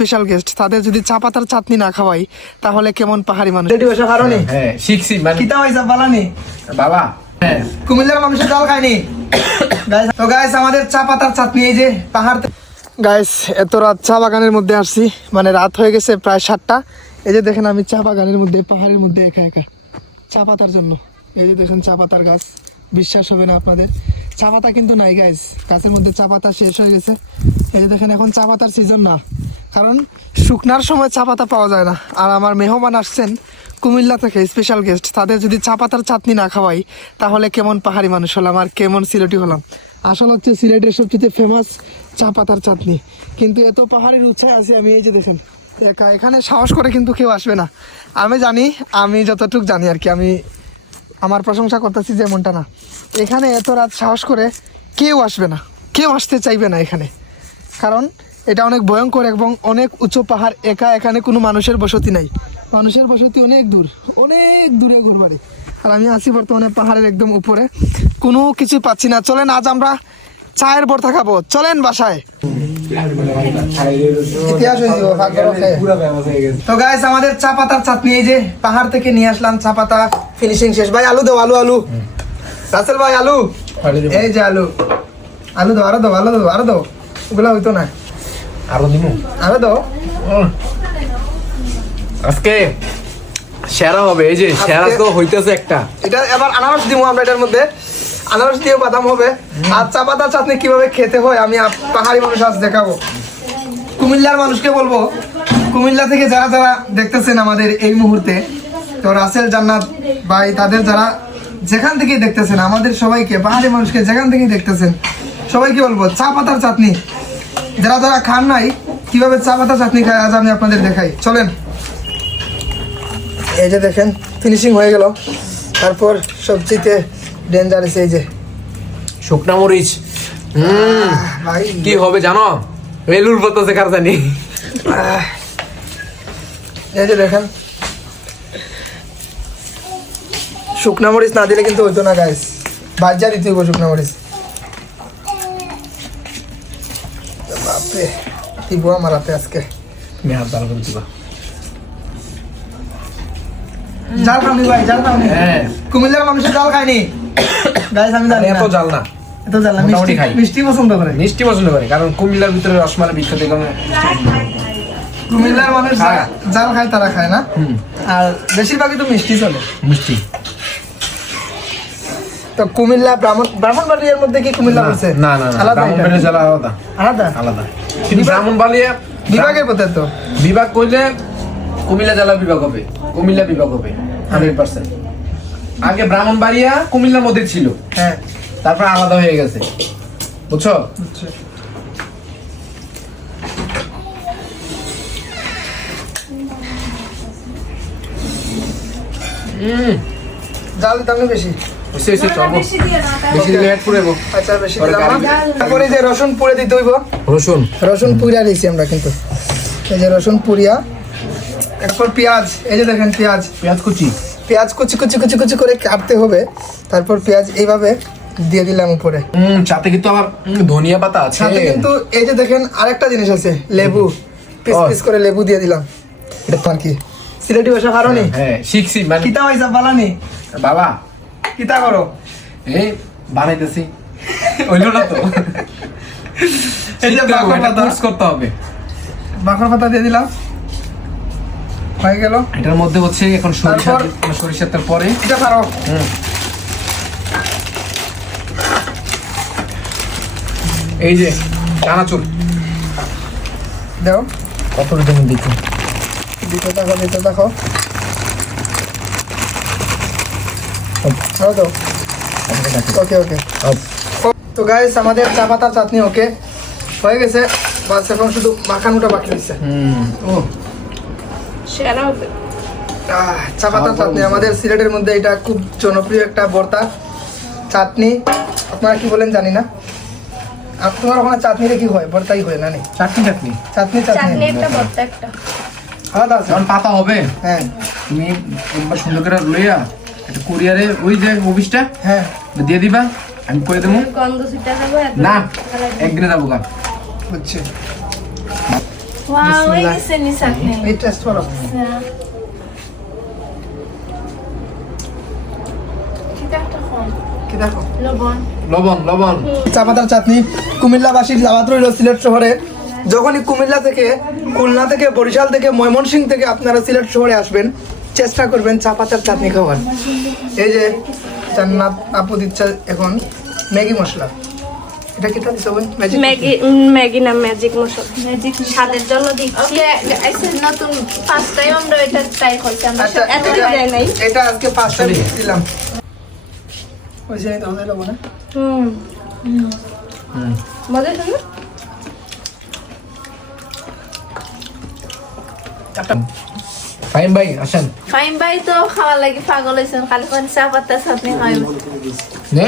Special guest, তাদের যদি চা পাতার চাটনি না খাওয়াই তাহলে কেমন পাহাড়ি মানুষ। হ্যাঁ শিখছি মানে কিতা হইছে বালানি বাবা। হ্যাঁ কুমিল্লার মানুষের ডাল খায়নি। তো গাইস আমাদের চা পাতার চাটনি এই যে পাহাড়। গাইস এত রাত চা বাগানের মধ্যে আসছি, মানে রাত হয়ে গেছে প্রায় 7টা। এই যে দেখেন আমি চা বাগানের মধ্যে পাহাড়ের মধ্যে একা একা চা পাতার জন্য। এই যে দেখেন চা পাতার গাছ, বিশ্বাস হবে না আপনাদের, চা পাতা কিন্তু নাই গাইস, গাছের মধ্যে চা পাতা শেষ হয়ে গেছে। এই যে দেখেন এখন চা পাতার সিজন না, কারণ শুকনার সময় চা পাতা পাওয়া যায় না। আর আমার মেহমান আসছেন কুমিল্লা থেকে, স্পেশাল গেস্ট, তাদের যদি চা পাতার চাটনি না খাওয়াই তাহলে কেমন পাহাড়ি মানুষ হলাম আর কেমন সিলেটি হলাম। আসলে হচ্ছে সিলেটের সবচেয়ে ফেমাস চা পাতার চাটনি, কিন্তু এত পাহাড়ের উৎসাহে আছি আমি। এই যে দেখেন একা, এখানে সাহস করে কিন্তু কেউ আসবে না। আমি জানি, আমি যতটুকু জানি আর কি, আমি আমার প্রশংসা করতেছি যেমনটা না, এখানে এত রাত সাহস করে কেউ আসবে না, কেউ আসতে চাইবে না এখানে, কারণ এটা অনেক ভয়ঙ্কর এবং অনেক উঁচু পাহাড়। একা এখানে কোনো মানুষের বসতি নাই, মানুষের বসতি অনেক দূর, অনেক দূরে ঘরবাড়ি। আর আমি আছি বর্তমানে পাহাড়ের একদম উপরে, কোনো কিছু পাচ্ছি না। চলেন আজ আমরা চায়ের ভর্তা খাবো, চলেন বাসায়। তো গাইস আমাদের চা পাতার চাটনি এই যে পাহাড় থেকে নিয়ে আসলাম, চা পাতা ফিনিশিং শেষ। ভাই আলু দাও, আলু আলু রাসেল ভাই আলু, এই যে আলু, আলু দাও, আরো দাও, আলু দাও, আরো দাও, ওগুলা হইতো না, আরো দিমু আরো দাও। আজকে সেরা হবে, এই যে সেরা তো হইতেছে একটা। এটা এবার আনারস দিব আমরা এটার মধ্যে, আনারস দিয়ে বাদাম হবে। আর চা পাতা চাটনি কিভাবে খেতে হয় আমি পাহাড়ি মানুষ আজ দেখাবো। কুমিল্লার মানুষকে বলবো, কুমিল্লা থেকে যারা যারা দেখতেছেন আমাদের এই মুহূর্তে, তো রাসেল জান্নাত ভাই, তাদের যারা যেখান থেকে দেখতেছেন, আমাদের সবাইকে, পাহাড়ি মানুষকে যেখান থেকে দেখতেছেন সবাইকে বলবো চা পাতার চাটনি যারা যারা খান নাই, কিভাবে চা পাতা চাটনি খায় আজ আমি আপনাদের দেখাই। চলেন। এই যে দেখেন ফিনিশিং হয়ে গেল। তারপর সবচেয়ে ডেঞ্জারাস এই যে শুকনা মরিচ। ভাই কি হবে জানো, বেলুর বলতেছে কার জানি। এই যে দেখেন শুকনা মরিচ না দিলে কিন্তু হইতো না গাইস, বাজ্যা দিতে হইব শুকনা মরিচ। বাপরে দিব আমার হাতে আজকে। তুমি হাত ভালো করে দিবা। জাল খাওনি ভাই, জাল খাওনি? হ্যাঁ কুমিল্লার মানুষের জাল খায়নি গাইস, আমি জানি না। এত জাল না, এত জাল না, মোটামুটি খাই। মিষ্টি পছন্দ করে, মিষ্টি পছন্দ করে, কারণ কুমিল্লার ভিতরে রসমালাই বিখ্যাত কারণে। কুমিল্লার মানুষ জাল খায়, তারা খায় না। আর বেশিরভাগই তো মিষ্টি চলে, মিষ্টি। তো কুমিল্লা ব্রাহ্মণবাড়িয়ার মধ্যে কি কুমিল্লা আছে? না না না, আলাদা, ব্রাহ্মণবাড়িয়া জেলা আলাদা, আলাদা আলাদা। কিন্তু ব্রাহ্মণবাড়িয়া বিভাগের পথে তো বিভাগ করলে কুমিল্লা জেলা বিভাগ হবে, কুমিল্লা বিভাগ হবে 100%। আগে ব্রাহ্মণবাড়িয়া কুমিল্লার মধ্যে ছিল, হ্যাঁ, তারপর আলাদা হয়ে গেছে, বুঝছো? জাল দিতাম না বেশি, বেশি দিলে অ্যাড করে দেবো। আচ্ছা বেশি দিলাম না। তারপরে যে রসুন পুড়ে দিতে হইব, রসুন রসুন পুড়িয়া দিয়েছি আমরা কিন্তু, এই যে রসুন পুড়িয়া। এরপর পেঁয়াজ, এই যে দেখেন পেঁয়াজ, পেঁয়াজ কুচি, পেঁয়াজ কুচি কুচি কুচি কুচি করে কাটতে হবে। তারপর পেঁয়াজ এইভাবে দিয়ে দিলাম উপরে। সাথে কিন্তু আবার ধনিয়া পাতা আছে সাথে কিন্তু এই যে দেখেন আরেকটা জিনিস আছে, লেবু, পিস পিস করে লেবু দিয়ে দিলাম। এটা তো আর কি সিলেটি ভাষা কারণে হ্যাঁ শিখছি মানে। কিতা হইছে বালানি বাবা কিতা করো, এই বানাইতেছি, হইল না তো। এই যে বাকর পাতা কোর্স করতে হবে, বাকর পাতা দিয়ে দিলাম, হয়ে গেল। এটার মধ্যে হচ্ছে এখন সরিষার তেল পরে এটা ছাড়ো, এই যে চানাচুর দাও, কত যেমন দেখুন, দিতে থাকো দিতে থাকো, দাও। ওকে ওকে। তো গাইস আমাদের চা পাতার চাটনি ওকে হয়ে গেছে, বাস এখন শুধু মাখানোটা বাকি রয়েছে। ও সেরা হবে। চা পাতার চাটনি আমাদের সিলেটের মধ্যে এটা খুব জনপ্রিয় একটা ভর্তা চাটনি। আপনারা কি বলেন জানি না, তোমার ওখানে চাটনিটা কি হয়? ভর্তাই হয় না? নেই চাটনি চাটনি চাটনি চাটনি একটা ভর্তা একটা আলাদা আছে। যখন পাতা হবে হ্যাঁ তুমি একবার সুন্দর করে লইয়া একটা কুরিয়ারে ওই যে অফিসটা হ্যাঁ দিয়ে দিবা, আমি করে দেবো। গন্ধ ছিটা খাবো না একদিনে যাবো গা, বুঝছি। ওয়াও এই বিসমিল্লাহ। নিচে নিচে আপনি এই টেস্ট করো এটা একটা কম কি দেখো লবণ লবণ লবণ চা পাতার চাটনি কুমিল্লাবাসীর দাওয়াত রইল সিলেট শহরে। যখনই কুমিল্লা থেকে, খুলনা থেকে, বরিশাল থেকে, ময়মনসিংহ থেকে আপনারা সিলেট শহরে আসবেন, চেষ্টা করবেন চা পাতার চাটনি খাওয়ার। এই যে জান্নাত আপু দিচ্ছে এখন ম্যাগি মশলা। এটা কিটা দিছো বোন? ম্যাজিক ম্যাগি ম্যাগি না ম্যাজিক মশলা ম্যাজিক স্বাদের জন্য দিচ্ছি ওকে আচ্ছা নতুন ফার্স্ট টাইম আমরা এটা ট্রাই করছি আমরা আচ্ছা, এতদিন এটা- দেয় নাই। এটা আজকে ফার্স্ট টাইম দিলাম। ওই যে তো হলো না? হুম মজা শুনো ফাইন ভাই আসেন ফাইম ভাই তো খাওয়ার লাগি পাগল হয়েছেন খালি কোন চা পাতা চাটনি খাইব নে